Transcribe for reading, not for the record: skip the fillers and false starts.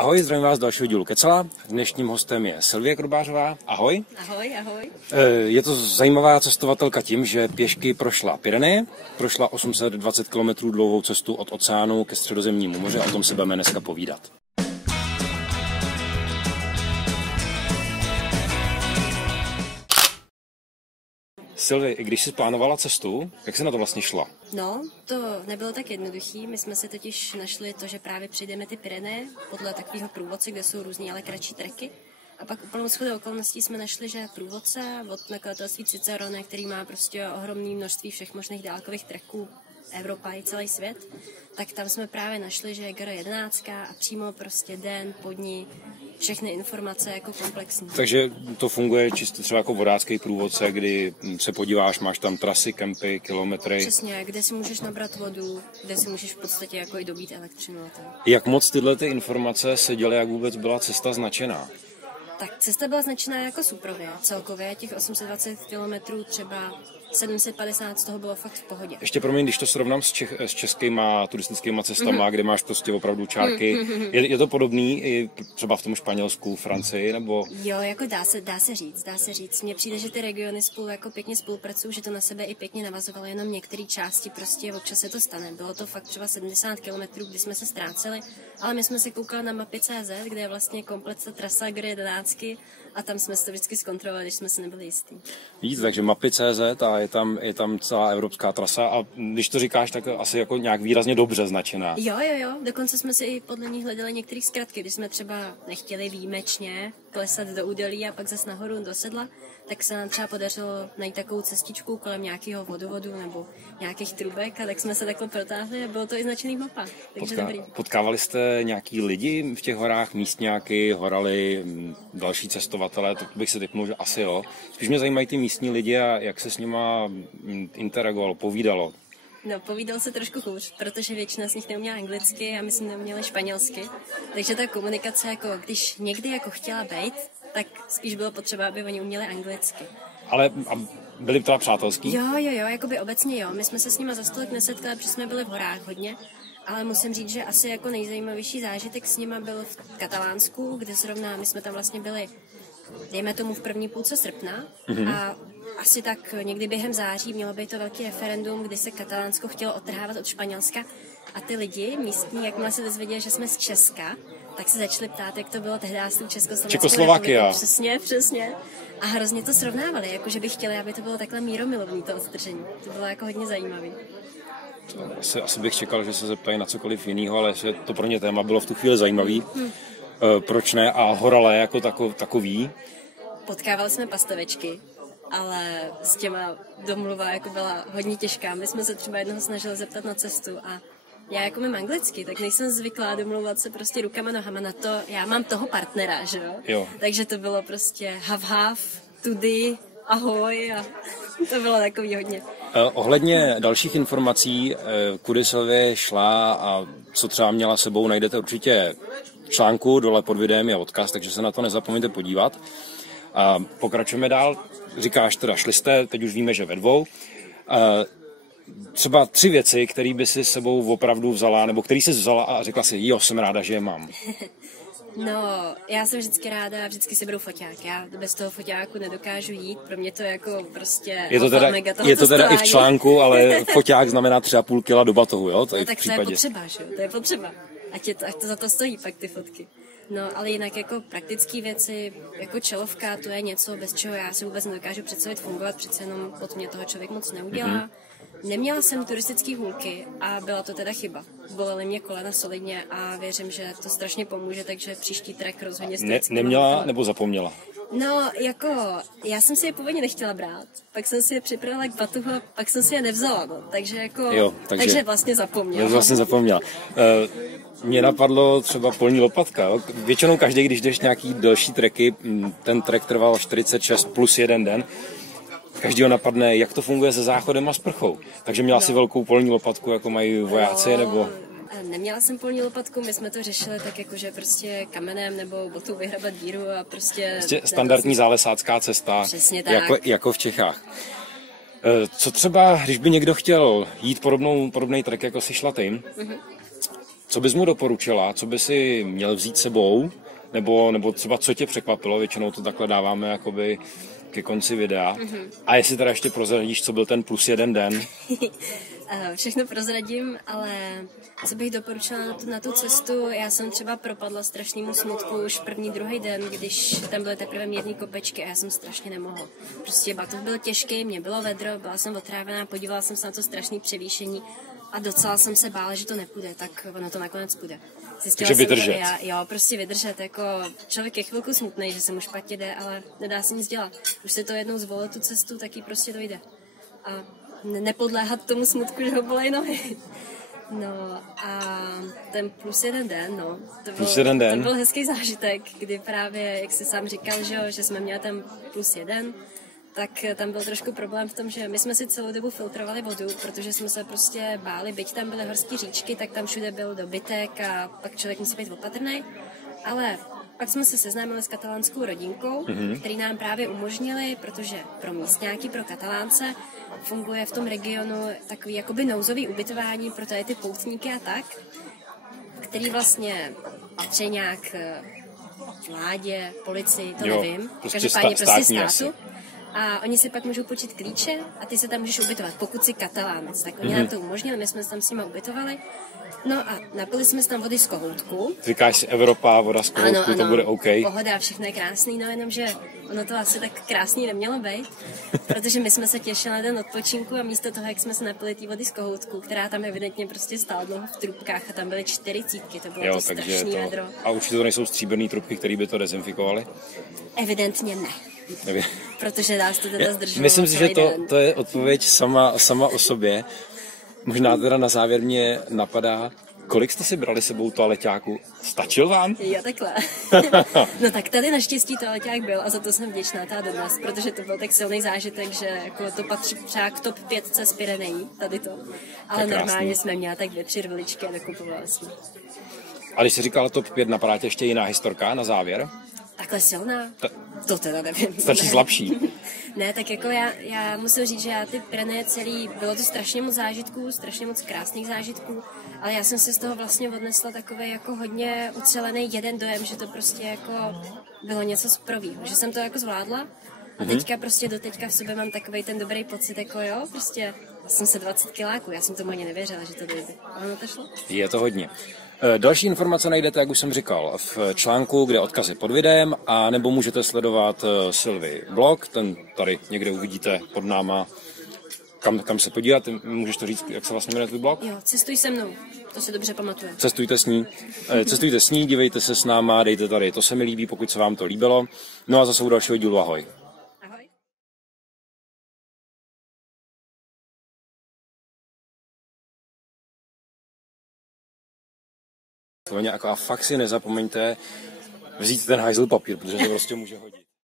Ahoj, zdravím vás z dalšího dílu Kecela. Dnešním hostem je Sylvie Krubářová. Ahoj. Ahoj, ahoj. Je to zajímavá cestovatelka tím, že pěšky prošla Pyreneje, prošla 820 km dlouhou cestu od oceánu ke Středozemnímu moři a o tom se budeme dneska povídat. Sylvie, i když jsi plánovala cestu, jak jsi na to vlastně šla? No, to nebylo tak jednoduchý. My jsme si totiž našli to, že právě přijdeme ty Pyreneje podle takového průvodce, kde jsou různý, ale kratší treky. A pak úplnou shodou okolností jsme našli, že průvodce od nakladatelství Cicerone, který má prostě ohromné množství všech možných dálkových treků, Evropa i celý svět, tak tam jsme právě našli, že je GR11 a přímo prostě den po dní všechny informace jako komplexní. Takže to funguje čistě třeba jako vodácký průvodce, kdy se podíváš, máš tam trasy, kempy, kilometry. Přesně, kde si můžeš nabrat vodu, kde si můžeš v podstatě jako i dobít elektřinu a tak. Jak moc tyhle ty informace se děly, jak vůbec byla cesta značená? Tak cesta byla značená jako suprově. Celkově těch 820 km třeba 750 z toho bylo fakt v pohodě. Ještě promiň, když to srovnám s českýma turistickými cestama, kde máš prostě opravdu čárky, je to podobný i třeba v tom Španělsku, Francii, nebo? Jo, jako dá se říct. Mně přijde, že ty regiony spolu jako pěkně spolupracují, že to na sebe i pěkně navazovalo, jenom některé části prostě občas se to stane. Bylo to fakt třeba 70 km, kdy jsme se ztráceli, ale my jsme se koukali na mapy.cz, kde je vlastně komplet ta trasa GR11 a tam jsme se to vždycky zkontrolovali, když jsme si nebyli jistý. Víc, takže mapy.cz a je tam celá evropská trasa a když to říkáš, tak asi jako nějak výrazně dobře značená. Jo, dokonce jsme si i podle nich hledali některé zkratky, když jsme třeba nechtěli výjimečně klesat do údolí a pak zase nahoru do sedla, tak se nám třeba podařilo najít takovou cestičku kolem nějakého vodovodu nebo nějakých trubek a tak jsme se takhle protáhli a bylo to i značený v mapách, takže dobrý. Potkávali jste nějaký lidi v těch horách, místňáky, horali, další cestovatele, to bych se typnul, že asi jo. Spíš mě zajímají ty místní lidi a jak se s nima interagovalo, povídalo. No, povídal se trošku hůř, protože většina z nich neuměla anglicky a my jsme neuměli španělsky. Takže ta komunikace, jako když někdy jako chtěla bejt, tak spíš bylo potřeba, aby oni uměli anglicky. Ale byli teda přátelský? Jo, jakoby obecně jo. My jsme se s nima za stolik nesetkali, protože jsme byli v horách hodně. Ale musím říct, že asi jako nejzajímavější zážitek s nima byl v Katalánsku, kde zrovna my jsme tam vlastně byli, dejme tomu v první půlce srpna a asi tak někdy během září mělo být to velký referendum, kdy se Katalánsko chtělo odtrhávat od Španělska a ty lidi místní, jakmile se dozvěděli, že jsme z Česka, tak se začali ptát, jak to bylo tehdy s tou Českoslovakia. Přesně. A hrozně to srovnávali, jakože by chtěli, aby to bylo takhle míromilovný to odstržení. To bylo jako hodně zajímavý. Asi bych čekal, že se zeptají na cokoliv jiného, ale že to pro ně téma bylo v tu chvíli zajímavý. Proč ne? A horalé jako takový? Potkávali jsme pastavečky, ale s těma domluva jako byla hodně těžká. My jsme se třeba jednoho snažili zeptat na cestu a já jako mým anglicky, tak nejsem zvyklá domlouvat se prostě rukama, nohama na to. Já mám toho partnera, že jo? Takže to bylo prostě hav, tudy, ahoj a to bylo takový hodně. Ohledně dalších informací, kudy Sylvie šla a co třeba měla sebou, najdete určitě v článku, dole pod videem je odkaz, takže se na to nezapomeňte podívat. A pokračujeme dál. Říkáš teda, šli jste, teď už víme, že ve dvou. Třeba 3 věci, které by si s sebou opravdu vzala, nebo který jsi vzala a řekla si, jo, jsem ráda, že je mám. No, já jsem vždycky ráda, vždycky si beru foťák. Já bez toho foťáku nedokážu jít, pro mě to jako prostě je to teda i v článku, ale foťák znamená 3,5 kg do batohu, jo? No, tak to je potřeba, že jo? To je potřeba. Ať to za to stojí pak ty fotky. No, ale jinak jako praktické věci, jako čelovka, to je něco, bez čeho já si vůbec nedokážu představit fungovat, přece jenom pod mě toho člověk moc neudělá. Neměla jsem turistické hůlky a byla to teda chyba. Bolely mě kolena solidně a věřím, že to strašně pomůže, takže příští trek rozhodně neměla nebo zapomněla? No, jako, já jsem si je původně nechtěla brát, pak jsem si je připravila k batohu a pak jsem si je nevzala, no. Takže jako, takže vlastně zapomněla. Mě napadlo třeba polní lopatka. Jo? Většinou každý, když jdeš nějaký delší treky, ten trek trval 46 plus 1 den, každýho napadne, jak to funguje se záchodem a sprchou. Takže měla si velkou polní lopatku, jako mají vojáci, nebo... Neměla jsem polní lopatku, my jsme to řešili tak jakože prostě kamenem nebo botou vyhrabat díru a prostě standardní zálesácká cesta, přesně tak. Jako v Čechách. Co třeba, když by někdo chtěl jít podobný trek, jako si šla ty, Co bys mu doporučila, co by si měl vzít sebou, nebo třeba co tě překvapilo, většinou to takhle dáváme jakoby ke konci videa. A jestli teda ještě prozradíš, co byl ten +1 den. Všechno prozradím, ale co bych doporučila na tu cestu, já jsem třeba propadla strašnému smutku už první, druhý den, když tam byly teprve mírný kopečky a já jsem strašně nemohla. Prostě batoh byl těžký, mě bylo vedro, byla jsem otrávená, podívala jsem se na to strašné převýšení a docela jsem se bála, že to nepůjde, tak ono to nakonec půjde. Takže vydržet. Jo, prostě vydržet, jako člověk je chvilku smutný, že se mu špatně jde, ale nedá se nic dělat. Už si to jednou zvolil tu cestu, tak jí prostě dojde. A nepodléhat tomu smutku, že ho bolej nohy. No a ten +1 den, no, to byl hezký zážitek, kdy právě, jak jsi sám říkal, že jsme měli ten +1, tak tam byl trošku problém v tom, že my jsme si celou dobu filtrovali vodu, protože jsme se prostě báli, byť tam byly horské říčky, tak tam všude byl dobytek a pak člověk musí být opatrný, ale pak jsme se seznámili s katalánskou rodinkou, který nám právě umožnili, protože pro místňáky, pro Katalánce funguje v tom regionu takový jakoby nouzový ubytování pro tady ty poutníky a tak, který vlastně patří nějak vládě, policii, to nevím, každopádně prostě státu. A oni si pak můžou počít klíče a ty se tam můžeš ubytovat, pokud jsi Katalánec. Tak oni nám to umožnili, my jsme se tam s nimi ubytovali. No a napili jsme se tam vody z kohoutku. Říkáš si Evropa, voda z kohoutku, ano, to bude OK. Pohoda, všechno je krásný, no jenomže ono to asi tak krásný nemělo být, protože my jsme se těšili na den odpočinku a místo toho, jak jsme se napili té vody z kohoutku, která tam evidentně prostě stála dlouho v trubkách a tam byly 40, to bylo to strašný vedro. A určitě to nejsou stříbrné trubky, které by to dezinfikovaly? Evidentně ne. Protože nás to teda zdrželo. Myslím si, že to je odpověď sama o sobě. Možná teda na závěr mě napadá, kolik jste si brali sebou toaleťáku? Stačil vám? Jo, takhle. No tak tady naštěstí toaleťák byl a za to jsem vděčná teda dodnes, protože to byl tak silný zážitek, že jako to patří třeba k top 5 z Pyrenejí, tady to. Ale normálně jsme měli tak 2-3 rvličky a dokupovali jsme. A když jsi říkala top 5, napadá tě ještě jiná historka na závěr? Takhle silná? To teda nevím. Stačí slabší. Ne, tak jako já musím říct, že já ty Pyreneje celý, bylo to strašně moc zážitků, strašně moc krásných zážitků, ale já jsem si z toho vlastně odnesla takový jako hodně ucelený jeden dojem, že to prostě jako bylo něco sprovýho, že jsem to jako zvládla a teďka prostě doteďka v sobě mám takovej ten dobrý pocit, jako jo, prostě jsem se 20 kiláků, já jsem tomu ani nevěřila, že to dojde, ale no to šlo. Je to hodně. Další informace najdete, jak už jsem říkal, v článku, kde odkazy pod videem, a nebo můžete sledovat Sylvy blog, ten tady někde uvidíte pod náma, kam se podívat. Můžeš to říct, jak se vlastně jmenuje tvůj blog? Jo, Cestuj se mnou, to si dobře pamatuje. Cestujte s ní, dívejte se s náma, dejte tady, to se mi líbí, pokud se vám to líbilo. No a zase u dalšího dílu, ahoj. A fakt si nezapomeňte vzít ten hajzl papír, protože to prostě může hodit.